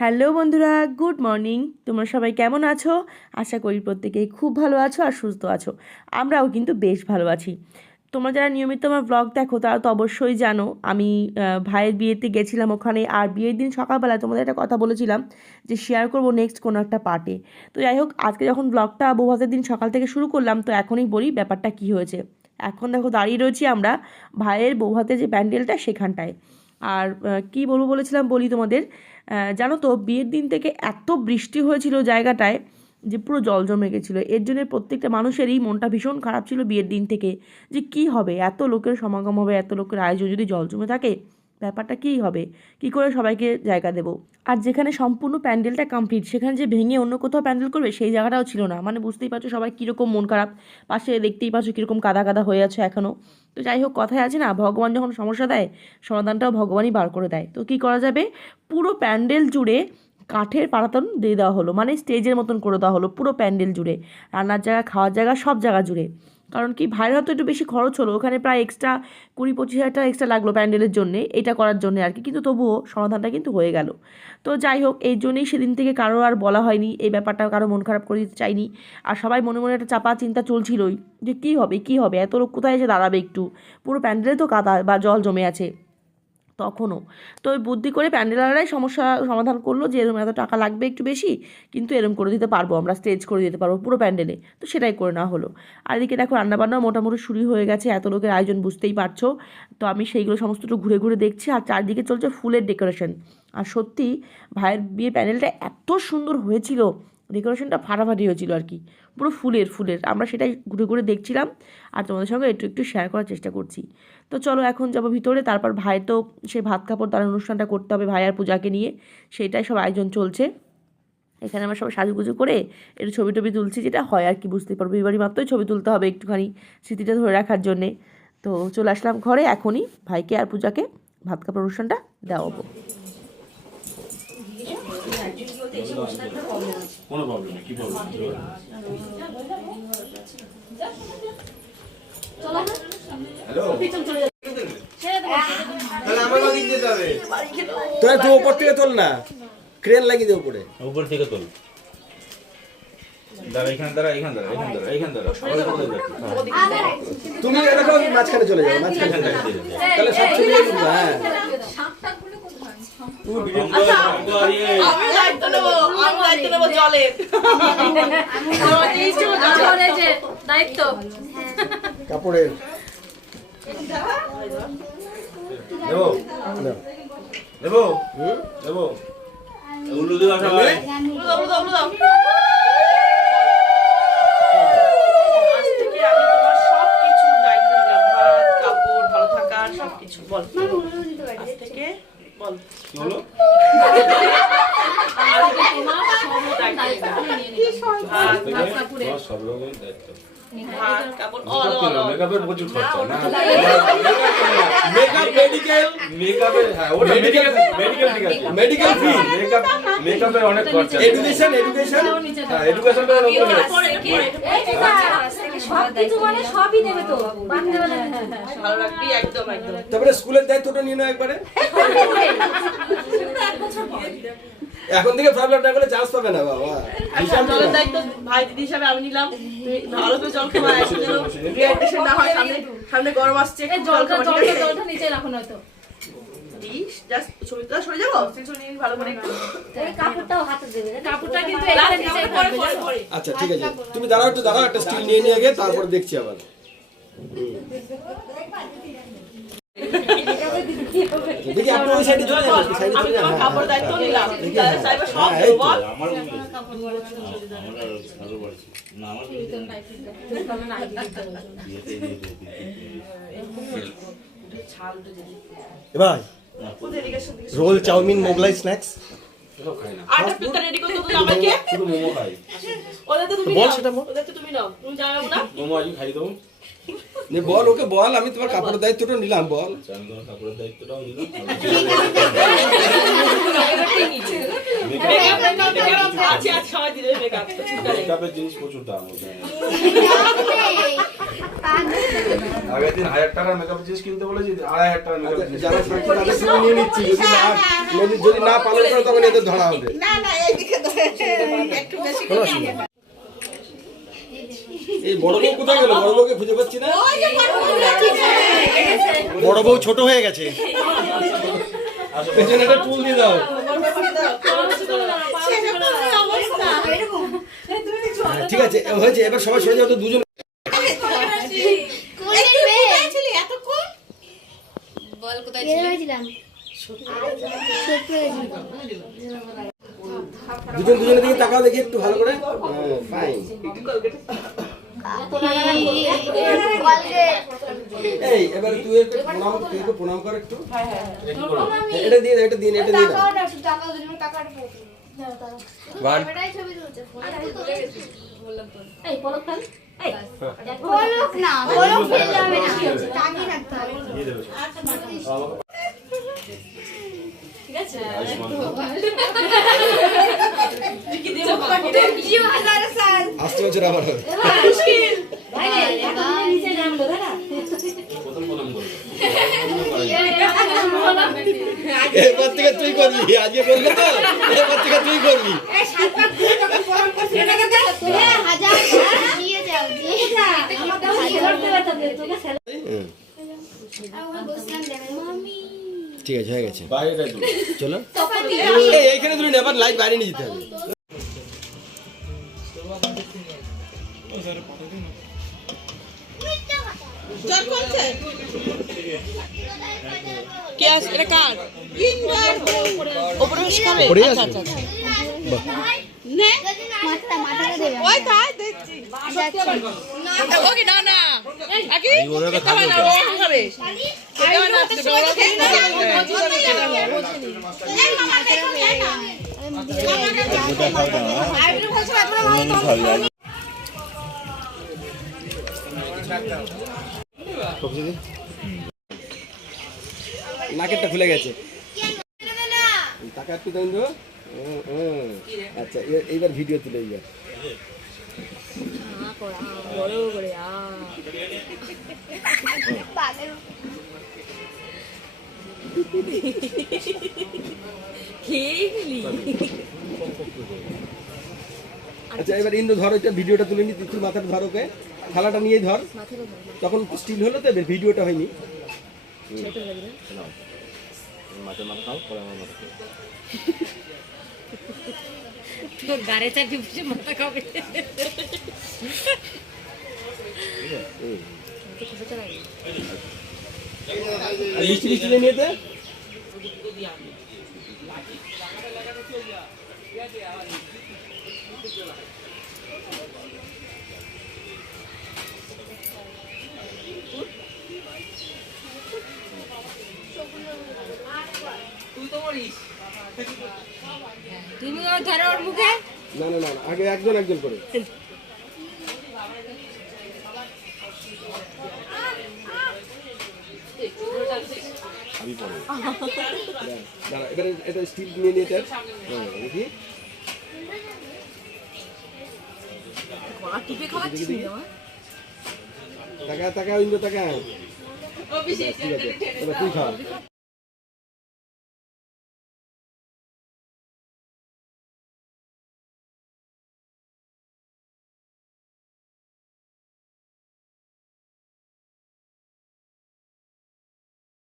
Hello বন্ধুরা, good morning. তোমরা সবাই কেমন আছো? আশা করি প্রত্যেকেই খুব ভালো আছো আর সুস্থ আছো। আমরাও কিন্তু বেশ ভালো আছি। তোমরা যারা নিয়মিত আমার ব্লগ দেখো তারা তো অবশ্যই জানো আমি ভাইয়ের বিয়েতে গেছিলাম ওখানে। আর বিয়ের দিন সকালবেলায় তোমাদের একটা কথা বলেছিলাম যে শেয়ার করবো নেক্সট কোনো একটা পার্টে। তো যাই হোক, আজকে যখন ব্লগটা বৌভাতের দিন সকাল থেকে শুরু করলাম, তো এখনই বলি ব্যাপারটা কী হয়েছে। এখন দেখো দাঁড়িয়ে রয়েছি আমরা ভাইয়ের বৌভাতের যে প্যান্ডেলটা সেখানটায়। আর কী বলবো বলেছিলাম বলি তোমাদের। জানো তো, বিয়ের দিন থেকে এত বৃষ্টি হয়েছিল জায়গাটায় যে পুরো জল জমে গেছিলো। এর জন্য প্রত্যেকটা মানুষেরই মনটা ভীষণ খারাপ ছিল বিয়ের দিন থেকে, যে কি হবে, এত লোকের সমাগম হবে, এত লোকের আয়োজন যদি জল জমে থাকে, ব্যাপারটা কী হবে, কি করে সবাইকে জায়গা দেবো। আর যেখানে সম্পূর্ণ প্যান্ডেলটা কমপ্লিট, সেখানে যে ভেঙে অন্য কোথাও প্যান্ডেল করবে সেই জায়গাটাও ছিল না। মানে বুঝতেই পারছো সবাই কীরকম মন খারাপ, পাশে দেখতেই পাচ্ছ কীরকম কাদা কাদা হয়ে আছে এখনও। তো যাই হোক, কথায় আছে না, ভগবান যখন সমস্যা দেয় সমাধানটাও ভগবানই বার করে দেয়। তো কী করা যাবে, পুরো প্যান্ডেল জুড়ে কাঠের পাটাতন দিয়ে দেওয়া হলো, মানে স্টেজের মতন করে দেওয়া হলো পুরো প্যান্ডেল জুড়ে, রান্নার জায়গা, খাওয়ার জায়গা, সব জায়গা জুড়ে। কারণ কি, ভাইয়ের হয়তো একটু বেশি খরচ হলো, ওখানে প্রায় এক্সট্রা 20-25 হাজার টাকা এক্সট্রা লাগলো প্যান্ডেলের জন্যে, এটা করার জন্য আর কি। কিন্তু তবুও সমাধানটা কিন্তু হয়ে গেল। তো যাই হোক, এই জন্যই সেদিন থেকে কারো আর বলা হয়নি এই ব্যাপারটা, কারো মন খারাপ করে দিতে চাইনি। আর সবাই মনে মনে একটা চাপা চিন্তা চলছিলই যে কী হবে কী হবে, এত লোক কোথায় এসে দাঁড়াবে, একটু পুরো প্যান্ডেলে তো কাদা বা জল জমে আছে তখনও। তো ওই বুদ্ধি করে প্যান্ডেলাররাই সমস্যা সমাধান করলো যে এরকম এত টাকা লাগবে একটু বেশি, কিন্তু এরকম করে দিতে পারবো, আমরা স্টেজ করে দিতে পারবো পুরো প্যান্ডেলে। তো সেটাই করে নেওয়া হলো। আর এদিকে দেখো রান্নাবান্নাও মোটামুটি শুরু হয়ে গেছে, এত লোকের আয়োজন বুঝতেই পারছো। তো আমি সেইগুলো সমস্তটা ঘুরে ঘুরে দেখছি, আর চারদিকে চলছে ফুলের ডেকোরেশন। আর সত্যি ভাইয়ের বিয়ে প্যান্ডেলটা এত সুন্দর হয়েছিল, ডেকোরেশনটা ফাটাফাটি হয়েছিল আর কি, পুরো ফুলের ফুলের। আমরা সেটাই ঘুরে ঘুরে দেখছিলাম আর তোমাদের সঙ্গে একটু একটু শেয়ার করার চেষ্টা করছি। তো চলো এখন যাবো ভিতরে, তারপর ভাইয়ের তো সেই ভাত কাপড় তার অনুষ্ঠানটা করতে হবে ভাই আর পূজাকে নিয়ে, সেটাই সব আয়োজন চলছে। এখানে আমরা সবাই সাজুগুজু করে একটু ছবি টবি তুলছি, যেটা হয় আর কি, বুঝতেই পারবো বিয়ে বাড়ি মাত্রই ছবি তুলতে হবে একটুখানি স্মৃতিটা ধরে রাখার জন্যে। তো চলে আসলাম ঘরে, এখনই ভাইকে আর পূজাকে ভাত কাপড় অনুষ্ঠানটা দেওয়াবো। কোনো প্রবলেম নেই, কি প্রবলেম? হ্যালো, তাহলে আমার বাড়ি যেতে হবে। তোরা তুই উপর থেকে তোল না, ক্রেন লাগিয়ে দে উপরে। উপর থেকে তোল। দাঁড়া, এখানে দাঁড়া, এখানে দাঁড়া, এখানে দাঁড়া, এখানে দাঁড়া। তুমি এরকম মাঝখানে চলে যাও, মাঝখানে চলে যাও। তাহলে সব ছবি উঠবে। হ্যাঁ, আমি দায়িত্ব নেবো জলের দায়িত্ব কাপড়ের দেবো দেবো দেবো উল্লু দেওয়া সবাই। সব রকমের দায়িত্ব। মেকআপের প্রচুর খরচা না, মেকআপ, মেডিকেল, মেকআপের, হ্যাঁ ওটা মেডিকেল, মেডিকেল ঠিক আছে, মেডিকেল ফি, মেকআপ, মেকআপের অনেক খরচা। এডুকেশন, এডুকেশন, হ্যাঁ এডুকেশনটা সবই দেবে তো, ভালো রাখবি একদম একদম। তারপরে স্কুলের দায়িত্বটা নিয়ে নাও একবারে। এখন থেকে প্রবলেম না করলে চান্স পাবে না বাবা। জলের দায়িত্ব ভাই দিদি হিসাবে আমি নিলাম, তুমি ভালো করে জল খাওয়া, ডিহাইড্রেশন না হয়, সামনে সামনে গরম আসছে, জলটা নিচে রাখো নয়তো জাস্ট ছবিটা সরে যাবো, ছবি ভালো করে একটু কাপড়টাও হাতে দেবে, কাপড়টা কিন্তু আচ্ছা ঠিক আছে, তুমি দাঁড়াও, একটু দাঁড়াও, একটা স্টিল নিয়ে নিয়ে আগে, তারপর দেখছি আবার। দেখি আপনি ওই সাইডে চলে যাবেন, সাইডে চলে যান। কাপড় দায়িত্ব নিলাম, সাইবার সব বল আমার সারো বাড়ছে না, আমার ভাই রোল, চাউমিন, মোগলাই স্ন্যাক্স আটা পিঠা রেডি করে দাও আমাকে, শুধু মোমো খাই। ওটা তো তুমি বল, নাও, সেটা বল। ওটা তো তুমি নাও, তুমি জানো না মোমো আজকে খাই দেবো। নে বল, ওকে বল, আমি তোমার কাপড়ের দায়িত্বটা নিলাম, বল। আমি তোমার কাপড়ের দায়িত্বটাও নিলাম। মেকআপ মেকআপের জিনিস প্রচুর দাম ওটা। আগের দিন 1000 টাকার মেকআপের জিনিস কিনতে বলেছি, 2500 টাকার মেকআপের জিনিস। যারা থাকছে তাদের সঙ্গে নিয়ে নিচ্ছি, যদি না পালন করে তখন এদের ধরা হবে। এই বড় বউ কোথায় গেল? বড় বউকে খুঁজে পাচ্ছি না। বড় বউ ছোট হয়ে গেছে। পেছনে একটা টুল দিয়ে দাও। ঠিক আছে, হয়েছে। এবার সবাই সরে যাও তো, দুজন। বল কোথায় ছিলাম? দুজন দুজনের দিকে তাকাও দেখি একটু ভালো করে। ফাইন। এই এবার তুই একটু প্রণাম কর একটু। এটা দিয়ে দাও, এটা দিয়ে দাও। এই পলক ফেল। এই পলক না, পলক ফেলতে হবে না, তাকিয়ে রাখতে হবে। দিয়ে দেবে। ঠিক আছে। আসতে বছর আবার হবে। ভাই এখন নিচে নামলো দাদা। প্রথম প্রথম করবে। এরপর থেকে তুই করবি, আজকে করবি তো, এরপর থেকে তুই করবি। ঠিক আছে, হয়ে গেছে। বাইরেটাই তুলো। চলো এইখানে তুলি না, আবার লাইট বাইরে নিয়ে যেতে হবে। পড়ে আছে? নাকেরটা খুলে গেছে। টাকা একটু দেন তো। আচ্ছা, এইবার ভিডিও তুলে এইবার। আচ্ছা, এবার ইন্দ্র ধর, এটা ভিডিওটা তুলে নি। তুই মাথাটা ধর, ওকে থালাটা নিয়ে ধর। তখন স্টিল হলো তো, ভিডিওটা হয়নি। মাছের মাথা খাও, পরে আমার মাথা খাও। তোর গাড়ে চাপি বসে মাথা খাবে। মিষ্টি মিষ্টি নিয়ে দে। তুমি ধরো ওর মুখে। না না না, আগে একজন একজন করে। দাঁড়া, এবারে এটা স্টিল নিয়ে নিয়ে এটা। দেখি টাকা টাকা ইন্দু টাকা। ঠিক আছে, এবার তুই খা।